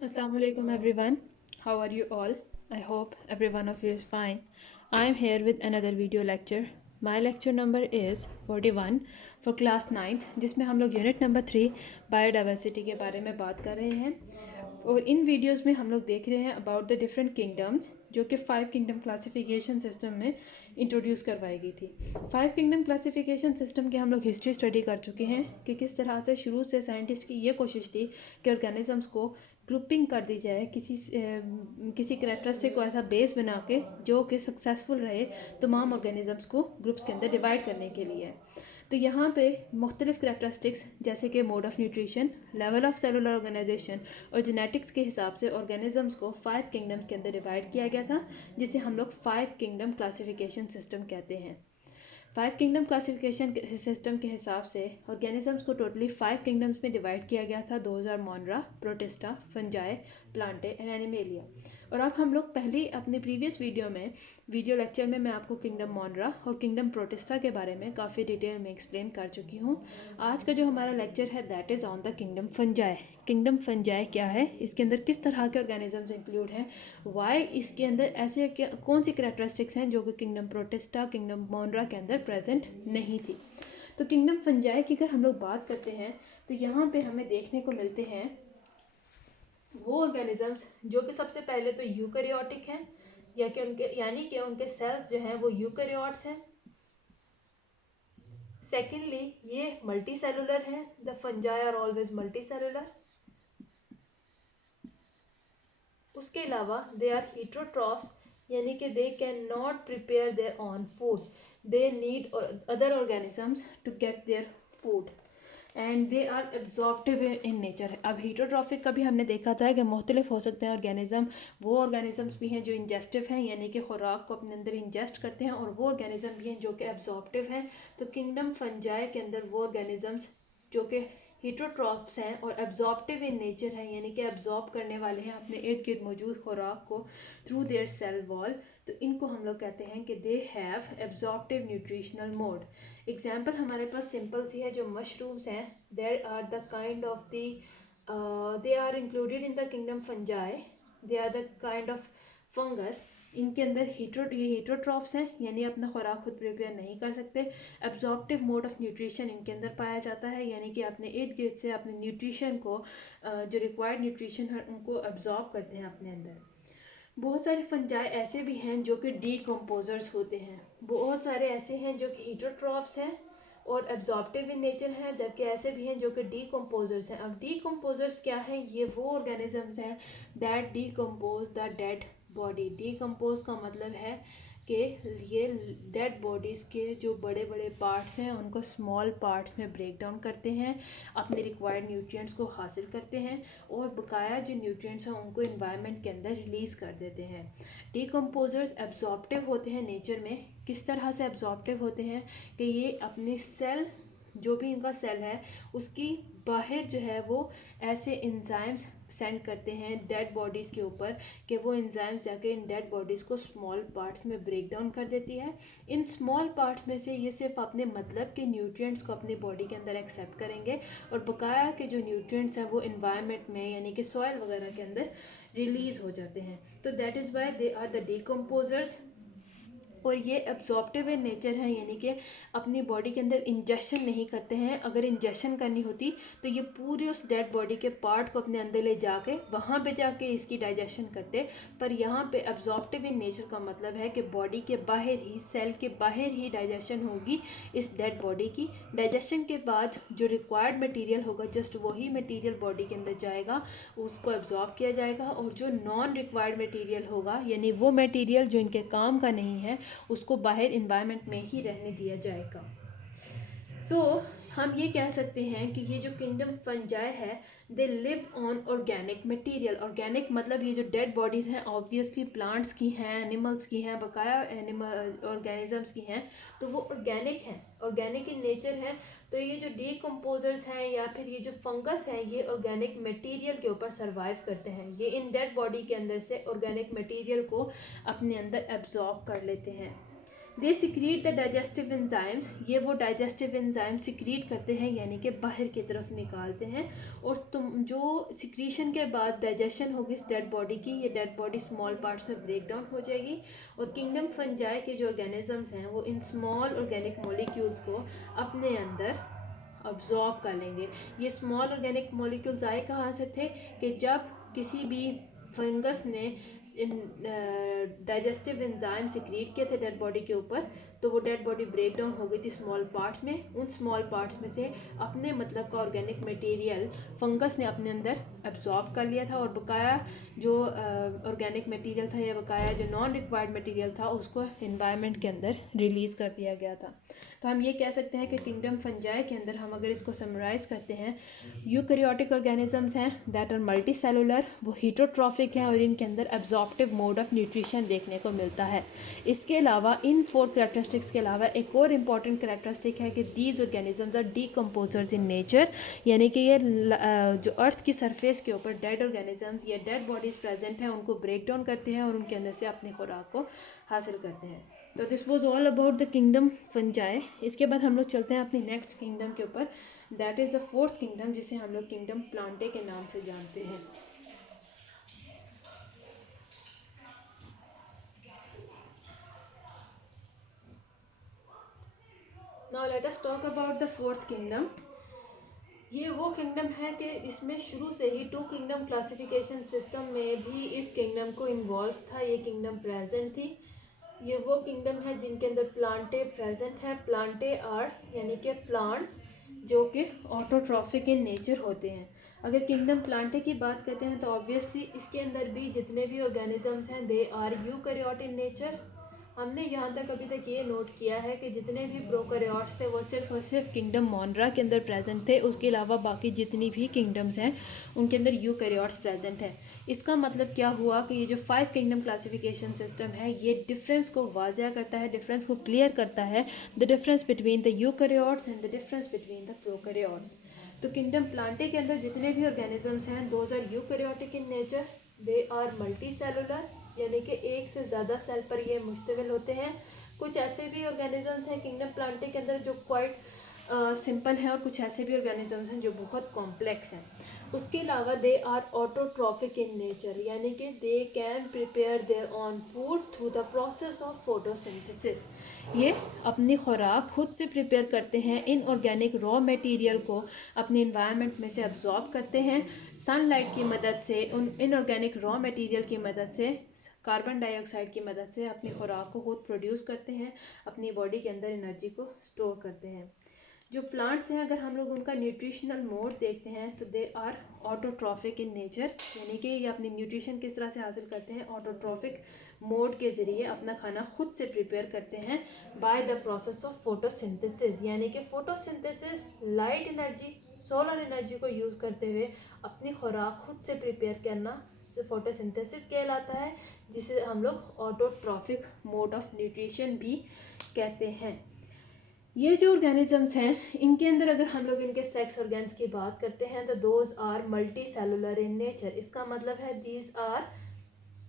Assalamualaikum everyone. How are you all? I hope every one of you is fine. I am here with another video lecture. My lecture number is 41 for class 9th जिसमें हम लोग unit number 3 biodiversity के बारे में बात कर रहे हैं। और इन वीडियोस में हम लोग देख रहे हैं अबाउट द डिफरेंट किंगडम्स जो कि 5 किंगडम क्लासिफिकेशन सिस्टम में इंट्रोड्यूस करवाई गई थी। 5 किंगडम क्लासिफिकेशन सिस्टम की हम लोग हिस्ट्री स्टडी कर चुके हैं कि किस तरह से शुरू से साइंटिस्ट की ये कोशिश थी कि ऑर्गेनिजम्स को ग्रुपिंग कर दी जाए किसी करेक्टरिस्टिक को ऐसा बेस बना के जो कि सक्सेसफुल रहे तमाम ऑर्गेनिजम्स को ग्रुप्स के अंदर डिवाइड करने के लिए। तो यहाँ पे मुख्तलिफ करेक्टरिस्टिक्स जैसे कि mode of nutrition, level of cellular organisation और जेनेटिक्स के हिसाब से ऑर्गेनिजम्स को 5 किंगडम्स के अंदर डिवाइड किया गया था, जिसे हम लोग 5 किंगडम क्लासिफिकेशन सिस्टम कहते हैं। 5 किंगडम क्लासिफिकेशन सिस्टम के हिसाब से ऑर्गेनिजम्स को टोटली 5 किंगडम्स में डिवाइड किया गया था। 2000 मोनरा, protista, fungi, Plantae and animalia. और अब हम लोग पहले अपने प्रीवियस वीडियो लेक्चर में मैं आपको किंगडम मोनरा और किंगडम प्रोटिस्टा के बारे में काफ़ी डिटेल में एक्सप्लेन कर चुकी हूँ। आज का जो हमारा लेक्चर है that is on the kingdom fungi. Kingdom fungi क्या है, इसके अंदर किस तरह के ऑर्गेनिजम्स इंक्लूड हैं, वाई इसके अंदर ऐसे कौन सी करेक्टरिस्टिक्स हैं जो कि किंगडम प्रोटिस्टा, किंगडम मोनरा के अंदर प्रेजेंट नहीं थी। तो किंगडम फंजाई की अगर हम लोग बात करते हैं तो यहाँ पे हमें देखने को मिलते हैं वो ऑर्गेनिजम्स जो कि सबसे पहले तो यूकैरियोटिक हैं, या कि उनके सेल्स जो हैं वो यूकैरियोट्स हैं। सेकेंडली ये मल्टी सेलुलर हैं, the fungi are always multi cellular. उसके अलावा दे आर हीट्रोट्रॉफ्स, यानी कि they can not prepare their own foods, they need other organisms to get their food and they are absorptive in nature. अब heterotrophic का भी हमने देखा था कि मुख्तलिफ हो सकते हैं ऑर्गेनिज्म। वो ऑर्गेनिजम्स भी हैं जो इंजेस्टिव हैं, यानी कि खुराक को अपने अंदर इंजेस्ट करते हैं, और वो ऑर्गेनिज्म भी हैं जो कि एब्जॉर्प्टिव हैं। तो किंगडम फंजाई के अंदर वो ऑर्गेनिजम्स जो कि हीटोट्रॉफ्स हैं और एब्जॉर्प्टिव इन नेचर हैं, यानी कि एब्जॉर्ब करने वाले हैं अपने इर्द गिर्द मौजूद खुराक को थ्रू देयर सेल वॉल, तो इनको हम लोग कहते हैं कि they have absorptive nutritional mode. Example हमारे पास सिंपल सी है, जो मशरूम्स हैं, there are the kind of they are included in the kingdom fungi, they are the kind of fungus. इनके अंदर ये हीटोट्रॉफ्स हैं, यानी अपना खुराक खुद प्रिपेयर नहीं कर सकते। एब्जॉर्प्टिव मोड ऑफ न्यूट्रिशन इनके अंदर पाया जाता है, यानी कि अपने इर्द गिर्द से अपने न्यूट्रिशन को जो रिक्वायर्ड न्यूट्रिशन है उनको एब्जॉर्ब करते हैं अपने अंदर। बहुत सारे फंजाई ऐसे भी हैं जो कि डीकम्पोजर्स होते हैं। बहुत सारे ऐसे हैं जो कि हीटरोट्रॉफ्स हैं और एब्जॉर्प्टिव इन नेचर हैं, जबकि ऐसे भी हैं जो कि डीकम्पोजर्स हैं। अब डीकम्पोजर्स क्या हैं, ये वो ऑर्गेनिजम्स हैं that decompose the dead body. Decompose का मतलब है कि ये डेड बॉडीज़ के जो बड़े बड़े पार्ट्स हैं उनको स्मॉल पार्ट्स में ब्रेक डाउन करते हैं, अपने रिक्वायर्ड न्यूट्रिएंट्स को हासिल करते हैं और बकाया जो न्यूट्रिएंट्स हैं उनको इन्वायरमेंट के अंदर रिलीज़ कर देते हैं। डीकम्पोजर्स एब्जॉर्प्टिव होते हैं नेचर में। किस तरह से एब्जॉर्प्टिव होते हैं कि ये अपने सेल, जो भी इनका सेल है उसकी बाहर जो है वो ऐसे एंजाइम्स सेंड करते हैं डेड बॉडीज़ के ऊपर कि वो एंजाइम्स जाके इन डेड बॉडीज़ को स्मॉल पार्ट्स में ब्रेक डाउन कर देती है। इन स्मॉल पार्ट्स में से ये सिर्फ अपने मतलब के न्यूट्रिएंट्स को अपनी बॉडी के अंदर एक्सेप्ट करेंगे और बकाया के जो न्यूट्रिएंट्स हैं वो इन्वायरमेंट में यानी कि सॉइल वगैरह के अंदर रिलीज़ हो जाते हैं। तो that is why they are the decomposers. और ये एब्जॉर्प्टिव इन नेचर है, यानी कि अपनी बॉडी के अंदर इंजेक्शन नहीं करते हैं। अगर इंजेक्शन करनी होती तो ये पूरी उस डेड बॉडी के पार्ट को अपने अंदर ले जाके वहाँ पे जाके इसकी डाइजेशन करते, पर यहाँ पे एब्जॉर्प्टिव इन नेचर का मतलब है कि बॉडी के बाहर ही, सेल के बाहर ही डाइजेशन होगी इस डेड बॉडी की। डाइजेशन के बाद जो रिक्वायर्ड मटेरियल होगा जस्ट वही मटेरियल बॉडी के अंदर जाएगा, उसको एब्जॉर्ब किया जाएगा, और जो नॉन रिक्वायर्ड मटेरियल होगा यानी वो मटेरियल जो इनके काम का नहीं है उसको बाहर इन्वायरमेंट में ही रहने दिया जाएगा। हम ये कह सकते हैं कि ये जो किंगडम फंजाई है they live on organic material. Organic मतलब ये जो डेड बॉडीज़ हैं ऑब्वियसली प्लांट्स की हैं, एनिमल्स की हैं, बकाया एनिमल ऑर्गेनिजम्स की हैं, तो वो ऑर्गेनिक हैं, ऑर्गेनिक इन नेचर है। तो ये जो डीकम्पोजर्स हैं या फिर ये जो फंगस हैं ये ऑर्गेनिक मटेरियल के ऊपर सर्वाइव करते हैं। ये इन डेड बॉडी के अंदर से ऑर्गेनिक मटेरियल को अपने अंदर एब्जॉर्ब कर लेते हैं। They secrete the digestive enzymes, ये वो डाइजेस्टिव एंजाइम सिक्रीट करते हैं यानी कि बाहर की तरफ निकालते हैं। और तुम जो सिक्रीशन के बाद डाइजेशन होगी इस डेड बॉडी की, ये डेड बॉडी स्मॉल पार्ट्स में ब्रेक डाउन हो जाएगी और किंगडम फंजाई के जो ऑर्गेनिजम्स हैं वो इन स्मॉल ऑर्गेनिक मॉलिक्यूल्स को अपने अंदर अब्जॉर्ब कर लेंगे। ये स्मॉल ऑर्गेनिक मॉलिक्यूल्स आए कहाँ से थे कि जब किसी भी फंगस ने डाइजेस्टिव एंजाइम सिक्रीट किए थे डेड बॉडी के ऊपर, तो वो डेड बॉडी ब्रेक डाउन हो गई थी स्मॉल पार्ट्स में। उन स्मॉल पार्ट्स में से अपने मतलब का ऑर्गेनिक मटेरियल फंगस ने अपने अंदर एब्जॉर्ब कर लिया था और बकाया जो ऑर्गेनिक मटेरियल था या बकाया जो नॉन रिक्वायर्ड मटेरियल था उसको एनवायरनमेंट के अंदर रिलीज़ कर दिया गया था। तो हम ये कह सकते हैं कि किंगडम फंजाई के अंदर हम अगर इसको समराइज़ करते हैं, यूकैरियोटिक ऑर्गेनिजम्स हैं दैट आर मल्टी सेलुलर, वो हीटरोट्रॉफिक हैं और इनके अंदर एब्जॉर्प्टिव मोड ऑफ न्यूट्रिशन देखने को मिलता है। इसके अलावा इन 4 कैरेक्टरिस्टिक्स के अलावा एक और इम्पॉर्टेंट कैरेक्टरिस्टिक है कि these organisms are decomposers in nature, यानी कि ये जो अर्थ की सरफेस के ऊपर डेड ऑर्गेनिजम्स या डेड बॉडीज़ प्रेजेंट हैं उनको ब्रेक डाउन करते हैं और उनके अंदर से अपनी खुराक को हासिल करते हैं। तो this was all about the kingdom fungi. इसके बाद हम लोग चलते हैं अपनी नेक्स्ट किंगडम के ऊपर, that is the 4th kingdom जिसे हम लोग किंगडम प्लांटे के नाम से जानते हैं। Now let us talk about the 4th kingdom. ये वो किंगडम है कि इसमें शुरू से ही 2 किंगडम क्लासिफिकेशन सिस्टम में भी इस किंगडम को इन्वॉल्व था, ये किंगडम प्रेजेंट थी। ये वो किंगडम है जिनके अंदर प्लांटे प्रेजेंट है। प्लांटे आर यानी कि प्लांट्स जो कि ऑटोट्रॉफिक इन नेचर होते हैं। अगर किंगडम प्लांटे की बात करते हैं तो ऑब्वियसली इसके अंदर भी जितने भी ऑर्गेनिजम्स हैं they are eukaryote in nature. हमने यहाँ तक अभी तक ये नोट किया है कि जितने भी प्रोकैरियोट्स थे वो सिर्फ और सिर्फ किंगडम मोनरा के अंदर प्रेजेंट थे, उसके अलावा बाकी जितनी भी किंगडम्स हैं उनके अंदर यूकैरियोट्स प्रेजेंट हैं। इसका मतलब क्या हुआ कि ये जो 5 किंगडम क्लासिफिकेशन सिस्टम है ये डिफरेंस को वाज़ह करता है, डिफरेंस को क्लियर करता है, the difference between the eukaryotes and the difference between the prokaryotes. तो किंगडम प्लांटे के अंदर जितने भी ऑर्गेनिजम्स हैं those are eukaryotic in nature, they are multi cellular यानी कि एक से ज़्यादा सेल पर ये मुश्तमिल होते हैं। कुछ ऐसे भी ऑर्गेनिजम्स हैं किंगडम प्लांटे के अंदर जो क्वाइट सिंपल हैं और कुछ ऐसे भी ऑर्गेनिजम्स हैं जो बहुत कॉम्प्लेक्स हैं। उसके अलावा they are autotrophic in nature यानी कि they can prepare their own food through the process of photosynthesis. ये अपनी खुराक खुद से प्रिपेयर करते हैं, इन ऑर्गेनिक रॉ मटेरियल को अपने इन्वायरमेंट में से अब्जॉर्ब करते हैं सनलाइट की मदद से, उन इनऑर्गेनिक रॉ मटेरियल की मदद से, कार्बन डाइऑक्साइड की मदद से अपनी खुराक को खुद प्रोड्यूस करते हैं, अपनी बॉडी के अंदर एनर्जी को स्टोर करते हैं। जो प्लांट्स हैं अगर हम लोग उनका न्यूट्रिशनल मोड देखते हैं तो they are autotrophic in nature, यानी कि ये अपनी न्यूट्रिशन किस तरह से हासिल करते हैं, ऑटोट्रॉफिक मोड के ज़रिए अपना खाना खुद से प्रिपेयर करते हैं by the process of photosynthesis, यानी कि photosynthesis light energy solar energy को यूज़ करते हुए अपनी खुराक खुद से प्रिपेयर करना फोटोसिंथेसिस कहलाता है, जिसे हम लोग ऑटोट्रॉफिक मोड ऑफ न्यूट्रिशन भी कहते हैं। ये जो ऑर्गेनिजम्स हैं इनके अंदर अगर हम लोग इनके सेक्स ऑर्गेन्स की बात करते हैं तो those are multi cellular in nature. इसका मतलब है these are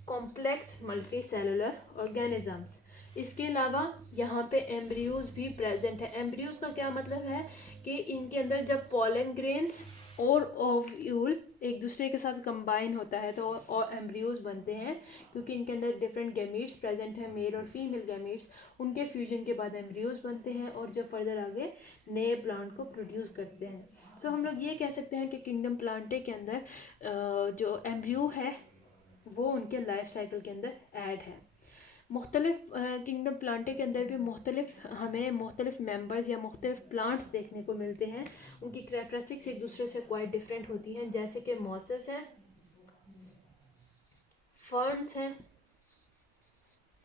complex multi cellular organisms. इसके अलावा यहाँ पे एम्ब्रियोज भी प्रेजेंट है। एम्ब्रियोज का क्या मतलब है कि इनके अंदर जब पॉलन ग्रेन्स और ओव्यूल एक दूसरे के साथ कंबाइन होता है तो और एम्ब्रियोज बनते हैं, क्योंकि इनके अंदर डिफरेंट गैमीट्स प्रेजेंट हैं, मेल और फीमेल गैमीट्स, उनके फ्यूजन के बाद एम्ब्रियोज बनते हैं और जो फर्दर आगे नए प्लांट को प्रोड्यूस करते हैं। सो हम लोग ये कह सकते हैं कि किंगडम प्लांटे के अंदर जो एम्ब्रियो है वो उनके लाइफ साइकिल के अंदर ऐड है। मुख्तलिफ किंगडम प्लांटे के अंदर भी हमें मुख्तलिफ मेंबर्स या मुख्तलिफ प्लांट्स देखने को मिलते हैं। उनकी कैरेक्टरिस्टिक्स एक दूसरे से क्वाइट डिफरेंट होती हैं, जैसे कि मॉसेस हैं, फर्न्स हैं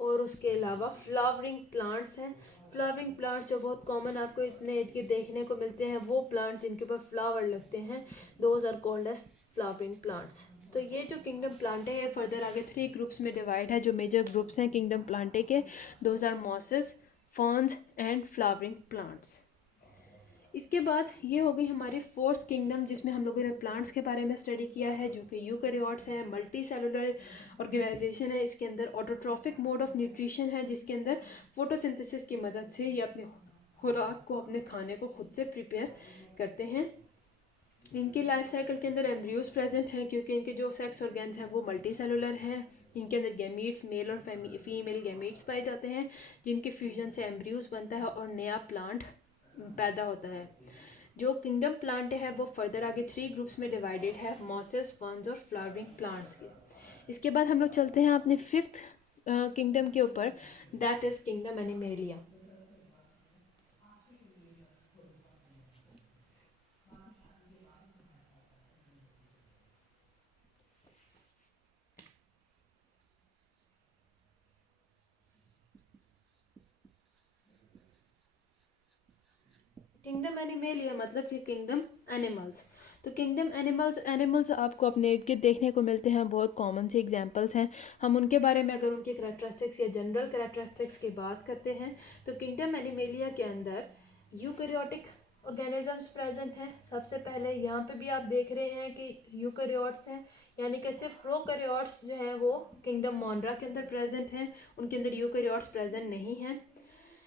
और उसके अलावा फ्लावरिंग प्लांट्स हैं। फ्लावरिंग प्लांट्स जो बहुत कॉमन आपको इतने के देखने को मिलते हैं, वो प्लांट्स जिनके ऊपर फ्लावर लगते हैं, those are called as flowering plants. तो ये जो किंगडम प्लांटे है फर्दर आगे 3 ग्रुप्स में डिवाइड है। जो मेजर ग्रुप्स हैं किंगडम प्लांटे के, those are mosses, ferns and flowering plants. इसके बाद ये हो गई हमारी फोर्थ किंगडम, जिसमें हम लोगों ने प्लांट्स के बारे में स्टडी किया है, जो कि यूकैरियोट्स है, मल्टी सेलुलर ऑर्गेनाइजेशन है। इसके अंदर ऑटोट्रॉफिक मोड ऑफ न्यूट्रिशन है, जिसके अंदर फोटोसिंथेसिस की मदद से ये अपने खुराक को, अपने खाने को खुद से प्रिपेयर करते हैं। इनकी लाइफ साइकिल के अंदर एम्ब्रियोज प्रेजेंट हैं, क्योंकि इनके जो सेक्स ऑर्गन्स हैं वो मल्टी सेलुलर हैं। इनके अंदर गैमीट्स, मेल और फीमेल गैमीट्स पाए जाते हैं, जिनके फ्यूजन से एम्ब्रियोज बनता है और नया प्लांट पैदा होता है। जो किंगडम प्लांट है वो फर्दर आगे 3 ग्रुप्स में डिवाइडेड है, मॉसेस, फर्न्स और फ्लावरिंग प्लांट्स के। इसके बाद हम लोग चलते हैं अपने फिफ्थ किंगडम के ऊपर, that is kingdom animalia. Kingdom animalia मतलब कि किंगडम एनिमल्स। तो किंगडम एनिमल्स आपको अपने इर्द गिर्द देखने को मिलते हैं, बहुत कॉमन से एग्जांपल्स हैं। हम उनके बारे में अगर उनके करैक्टरिस्टिक्स या जनरल करैक्टरिस्टिक्स की बात करते हैं, तो किंगडम एनिमेलिया के अंदर यूकैरियोटिक ऑर्गेनिजम्स प्रेजेंट हैं। सबसे पहले यहाँ पे भी आप देख रहे हैं कि यूकैरियोट्स हैं, यानी कि सिर्फ प्रोकैरियोट्स जो हैं वो किंगडम मोनरा के अंदर प्रेजेंट हैं, उनके अंदर यूकैरियोट्स प्रेजेंट नहीं हैं।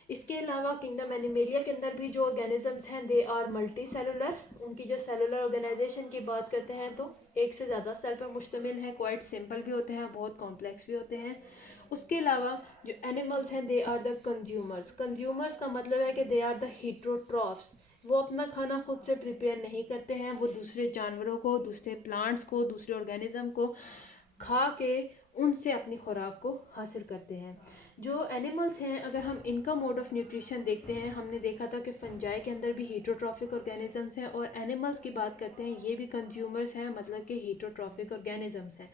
इसके अलावा किंगडम एनिमेलिया के अंदर भी जो ऑर्गेनिजम्स हैं दे आर मल्टी सेलुलर। उनकी जो सेलुलर ऑर्गेनाइजेशन की बात करते हैं तो एक से ज़्यादा सेल पर मुश्तमिल है, क्वाइट सिंपल भी होते हैं, बहुत कॉम्प्लेक्स भी होते हैं। उसके अलावा जो एनिमल्स हैं they are the consumers. Consumers का मतलब है कि दे आर द हीट्रोट्रॉफ्स। वो अपना खाना खुद से प्रिपेयर नहीं करते हैं, वो दूसरे जानवरों को, दूसरे प्लांट्स को, दूसरे ऑर्गेनिज्म को खा के उनसे अपनी खुराक को हासिल करते हैं। जो एनिमल्स हैं, अगर हम इनका मोड ऑफ न्यूट्रिशन देखते हैं, हमने देखा था कि फंजाई के अंदर भी हीट्रोट्रॉफिक ऑर्गेनिजम्स हैं, और एनिमल्स की बात करते हैं ये भी कंज्यूमर्स हैं, मतलब कि हीट्रोट्रॉफिक ऑर्गेनिजम्स हैं।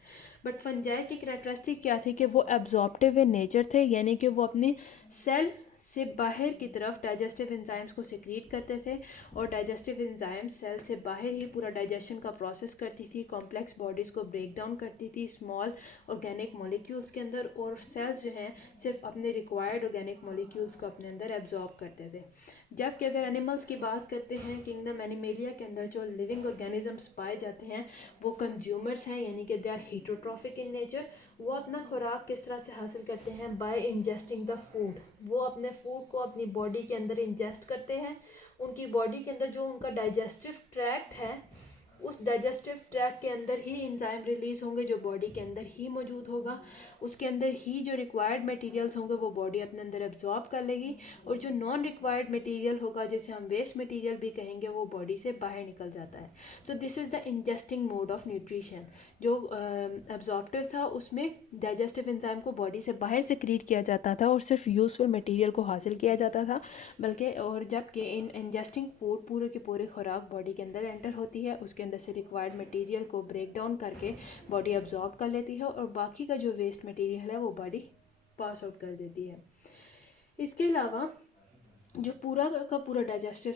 बट फंजाई की करैक्टरिस्टिक क्या थी कि वो एब्जॉर्प्टिव इन नेचर थे, यानी कि वो अपने सेल से बाहर की तरफ डाइजेस्टिव एंजाइम्स को सिक्रीट करते थे, और डाइजेस्टिव एंजाइम सेल से बाहर ही पूरा डाइजेशन का प्रोसेस करती थी, कॉम्प्लेक्स बॉडीज़ को ब्रेक डाउन करती थी स्मॉल ऑर्गेनिक मॉलिक्यूल्स के अंदर, और सेल्स जो हैं सिर्फ अपने रिक्वायर्ड ऑर्गेनिक मॉलिक्यूल्स को अपने अंदर एब्जॉर्ब करते थे। जबकि अगर एनिमल्स की बात करते हैं, किंगडम एनिमेलिया के अंदर जो लिविंग ऑर्गेनिजम्स पाए जाते हैं वो कंज्यूमर्स हैं, यानी कि दे आर हीट्रोट्रॉफिक इन नेचर। वो अपना खुराक किस तरह से हासिल करते हैं, बाय इंजेस्टिंग द फूड। वो अपने फूड को अपनी बॉडी के अंदर इंजेस्ट करते हैं। उनकी बॉडी के अंदर जो उनका डाइजेस्टिव ट्रैक्ट है, उस डाइजेस्टिव ट्रैक्ट के अंदर ही एंजाइम रिलीज होंगे जो बॉडी के अंदर ही मौजूद होगा। उसके अंदर ही जो रिक्वायर्ड मटेरियल्स होंगे वो बॉडी अपने अंदर एब्जॉर्ब कर लेगी, और जो नॉन रिक्वायर्ड मटेरियल होगा, जिसे हम वेस्ट मटेरियल भी कहेंगे, वो बॉडी से बाहर निकल जाता है। So this is the ingesting mode of nutrition. जो एब्जॉर्प्टिव था उसमें डाइजेस्टिव एंजाइम को बॉडी से बाहर सेक्रीट किया जाता था और सिर्फ यूजफुल मटेरियल को हासिल किया जाता था, बल्कि और जबकि इन इंजेस्टिंग फूड पूरे की पूरी खुराक बॉडी के अंदर एंटर होती है, उसके अंदर से रिक्वायर्ड मटेरियल को ब्रेक डाउन करके बॉडी अब्जॉर्ब कर लेती है, और बाकी का जो वेस्ट मटेरियल है वो बॉडी पास आउट कर देती है। इसके अलावा जो पूरा का पूरा डाइजेस्टिव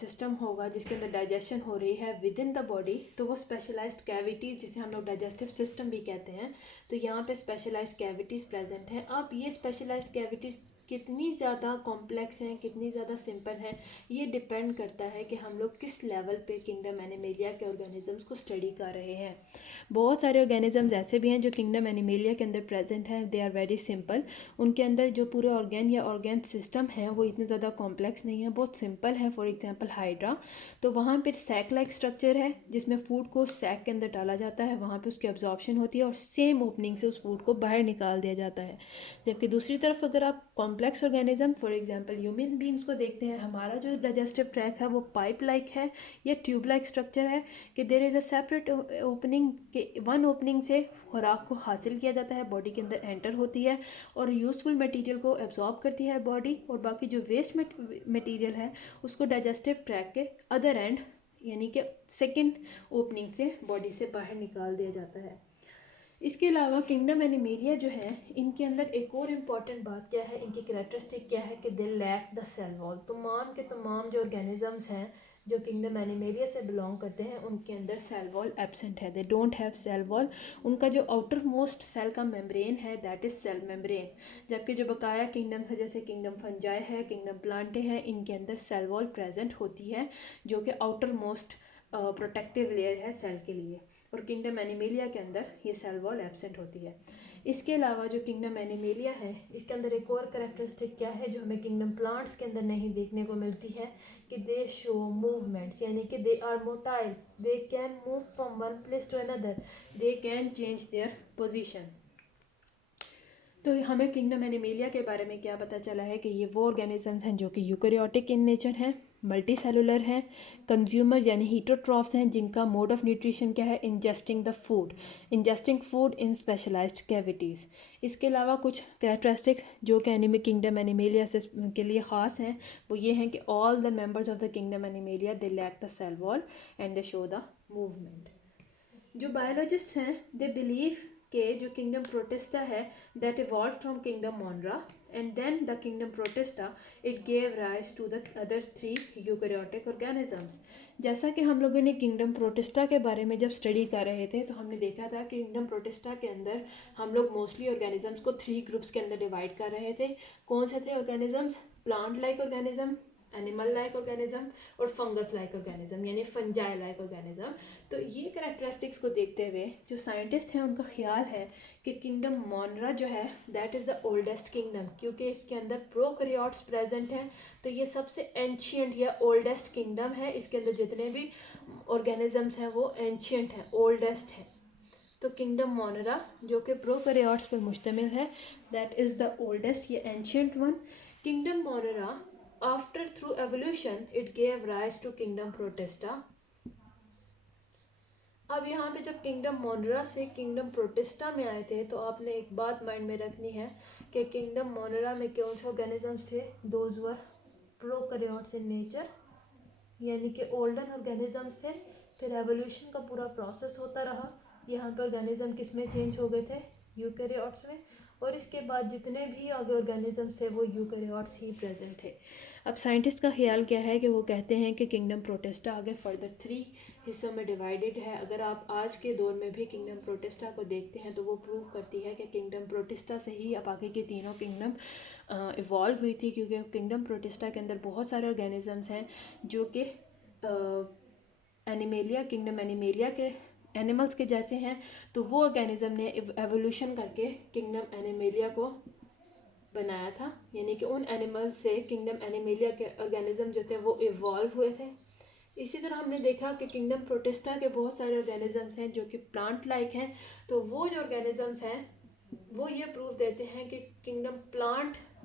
सिस्टम होगा, जिसके अंदर डाइजेशन हो रही है विद इन द बॉडी, तो वो स्पेशलाइज्ड कैविटीज़, जिसे हम लोग डाइजेस्टिव सिस्टम भी कहते हैं, तो यहाँ पे स्पेशलाइज्ड कैविटीज़ प्रेजेंट हैं। अब ये स्पेशलाइज्ड कैविटीज़ कितनी ज़्यादा कॉम्प्लेक्स हैं, कितनी ज़्यादा सिंपल हैं, ये डिपेंड करता है कि हम लोग किस लेवल पे किंगडम एनिमेलिया के ऑर्गेनिजम्स को स्टडी कर रहे हैं। बहुत सारे ऑर्गेनिजम्स ऐसे भी हैं जो किंगडम एनिमेलिया के अंदर प्रेजेंट हैं, दे आर वेरी सिंपल। उनके अंदर जो पूरे ऑर्गेन या ऑर्गेन सिस्टम है वो इतने ज़्यादा कॉम्प्लेक्स नहीं है, बहुत सिंपल है। फॉर एग्जांपल हाइड्रा, तो वहाँ पर सैक लाइक स्ट्रक्चर है, जिसमें फूड को सैक के अंदर डाला जाता है, वहाँ पर उसकी एब्जॉर्प्शन होती है और सेम ओपनिंग से उस फूड को बाहर निकाल दिया जाता है। जबकि दूसरी तरफ अगर आप complex organism, for example human beings को देखते हैं, हमारा जो डाइजेस्टिव ट्रैक है वो पाइप लाइक है या ट्यूब लाइक स्ट्रक्चर है, कि there is a separate opening, के वन ओपनिंग से खुराक को हासिल किया जाता है, बॉडी के अंदर एंटर होती है और यूजफुल मटेरियल को एब्जॉर्ब करती है बॉडी, और बाकी जो वेस्ट मटेरियल है उसको डाइजेस्टिव ट्रैक के अदर एंड, यानी कि सेकेंड ओपनिंग से बॉडी से बाहर निकाल दिया जाता है। इसके अलावा किंगडम एनिमेलिया जो है, इनके अंदर एक और इम्पॉर्टेंट बात क्या है, इनकी करैक्टरिस्टिक क्या है कि they lack the cell wall. तमाम के तमाम जो ऑर्गेनिजम्स हैं जो किंगडम एनिमेलिया से बिलोंग करते हैं उनके अंदर सेल वॉल एब्सेंट है, they don't have cell wall. उनका जो आउटर मोस्ट सेल का मेम्ब्रेन है दैट इज़ सेल मेम्ब्रेन। जबकि जो बकाया किंगडम्स है जैसे किंगडम फंजाई है, किंगडम प्लांटे हैं, इनके अंदर सेल वॉल प्रेजेंट होती है जो कि आउटर मोस्ट प्रोटेक्टिव लेयर है सेल के लिए, और किंगडम एनिमेलिया के अंदर ये सेल वॉल एब्सेंट होती है। इसके अलावा जो किंगडम एनिमेलिया है इसके अंदर एक और करेक्टरिस्टिक क्या है जो हमें किंगडम प्लांट्स के अंदर नहीं देखने को मिलती है कि दे शो मूवमेंट्स, यानी कि they are motile, they can move from one place to another, they can change their position. तो हमें किंगडम एनिमेलिया के बारे में क्या पता चला है कि ये वो ऑर्गेनिजम्स हैं जो कि यूकेरियोटिक इन नेचर हैं, मल्टी सेलुलर हैं, कंज्यूमर्स यानी हीटरोट्रॉफ्स हैं जिनका मोड ऑफ न्यूट्रिशन क्या है, ingesting the food, ingesting food in specialised cavities. इसके अलावा कुछ कैरेक्टरिस्टिक्स जो कि किंगडम एनिमेलिया से के लिए ख़ास हैं वो ये हैं कि all the members of the kingdom Animalia they lack the cell wall and they show the movement. जो बायोलॉजिस्ट हैं दे बिलीव के जो किंगडम प्रोटिस्टा है that evolve from kingdom Monera and then the kingdom Protista it gave rise to the other 3 eukaryotic organisms. जैसा कि हम लोगों ने किंगडम प्रोटिस्टा के बारे में जब स्टडी कर रहे थे तो हमने देखा था कि किंगडम प्रोटिस्टा के अंदर हम लोग मोस्टली ऑर्गेनिजम्स को 3 ग्रुप्स के अंदर डिवाइड कर रहे थे। कौन से थे organisms? Plant like organism, animal like organism और फंगस लाइक ऑर्गेनिज्म यानी फंजाई लाइक ऑर्गेनिज्म। तो ये कैरेक्टरिस्टिक्स को देखते हुए जो साइंटिस्ट हैं उनका ख्याल है कि किंगडम मोनरा जो है that is the oldest kingdom, क्योंकि इसके अंदर प्रोकैरियोट्स प्रेजेंट हैं तो ये सबसे एंशियंट या ओल्डेस्ट किंगडम है। इसके अंदर जितने भी ऑर्गेनिजम्स हैं वो एंशियंट हैं, ओल्डेस्ट है। तो किंगडम मोनरा जो कि प्रोकैरियोट्स पर मुश्तमिल है दैट इज़ द ओल्डेस्ट, ये ancient one. Kingdom मोनरा after through evolution it gave rise to kingdom protista। अब यहाँ पे जब किंगडम मोनरा से किंगडम प्रोटिस्टा में आए थे तो आपने एक बात माइंड में रखनी है कि किंगडम मोनरा में कौन से ऑर्गेनिजम्स थे? Those were prokaryotes in nature, यानी कि ओल्डन ऑर्गेनिजम्स थे। फिर एवोल्यूशन का पूरा प्रोसेस होता रहा, यहाँ पर ऑर्गेनिज्म किस में चेंज हो गए थे? यूकेरियोट्स में, और इसके बाद जितने भी आगे ऑर्गेनिजम्स थे वो यूकेरियोट्स ही प्रेजेंट थे। अब साइंटिस्ट का ख्याल क्या है कि वो कहते हैं कि किंगडम प्रोटिस्टा आगे फर्दर 3 हिस्सों में डिवाइडेड है। अगर आप आज के दौर में भी किंगडम प्रोटिस्टा को देखते हैं तो वो प्रूव करती है कि किंगडम प्रोटिस्टा से ही अब आगे के तीनों किंगडम इवॉल्व हुई थी, क्योंकि किंगडम प्रोटिस्टा के अंदर बहुत सारे ऑर्गेनिजम्स हैं जो कि एनिमेलिया किंगडम एनिमेलिया के एनिमल्स के जैसे हैं। तो वो ऑर्गेनिज्म ने एवोल्यूशन करके किंगडम एनिमेलिया को बनाया था, यानी कि उन एनिमल से किंगडम एनिमेलिया के ऑर्गेनिज्म जो थे वो इवॉल्व हुए थे। इसी तरह हमने देखा कि किंगडम प्रोटिस्टा के बहुत सारे ऑर्गेनिजम्स हैं जो कि प्लांट लाइक हैं। तो वो जो ऑर्गेनिजम्स हैं वो ये प्रूव देते हैं कि किंगडम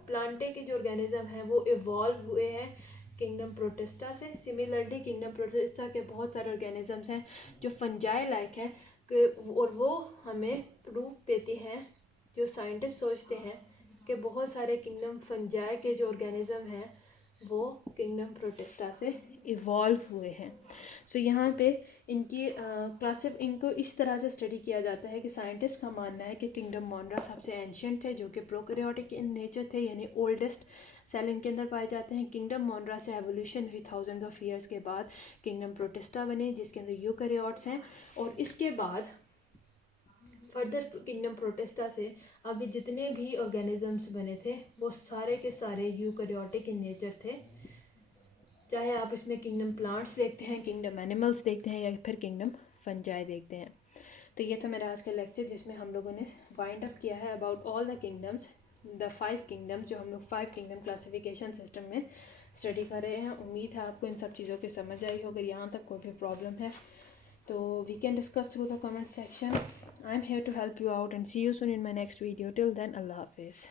प्लांटे के जो ऑर्गेनिज्म हैं वो इवॉल्व हुए हैं किंगडम प्रोटिस्टा से। सिमिलरली किंगडम प्रोटिस्टा के बहुत सारे ऑर्गेनिजम्स हैं जो फंजाई लाइक हैं और वो हमें प्रूफ देती हैं, जो साइंटिस्ट सोचते हैं कि बहुत सारे किंगडम फंजाई के जो ऑर्गेनिज्म हैं वो किंगडम प्रोटिस्टा से इवॉल्व हुए हैं। सो यहाँ पे इनकी इनको इस तरह से स्टडी किया जाता है कि साइंटिस्ट का मानना है कि किंगडम मोनरा सबसे एंशियंट थे जो कि प्रोकैरियोटिक इन नेचर थे, यानी ओल्डेस्ट सेल इनके अंदर पाए जाते हैं। किंगडम मोनरा से एवोल्यूशन हुई थाउजेंड ऑफ ईयर्स के बाद किंगडम प्रोटिस्टा बने जिसके अंदर यूकेरियोट्स हैं, और इसके बाद फर्दर किंगडम प्रोटिस्टा से आगे जितने भी ऑर्गेनिजम्स बने थे वो सारे के सारे यूकेरियोटिक इन नेचर थे, चाहे आप इसमें किंगडम प्लांट्स देखते हैं, किंगडम एनिमल्स देखते हैं या फिर किंगडम फंजाई देखते हैं। तो ये था मेरा आज का लेक्चर जिसमें हम लोगों ने वाइंड अप किया है about all the kingdoms, the 5 kingdoms जो हम लोग 5 किंगडम क्लासिफिकेशन सिस्टम में स्टडी कर रहे हैं। उम्मीद है आपको इन सब चीज़ों की समझ आई हो। अगर यहाँ तक कोई भी प्रॉब्लम है तो we can discuss through the comment section. I am here to help you out and see you soon in my next video. Till then अल्लाह हाफिज़।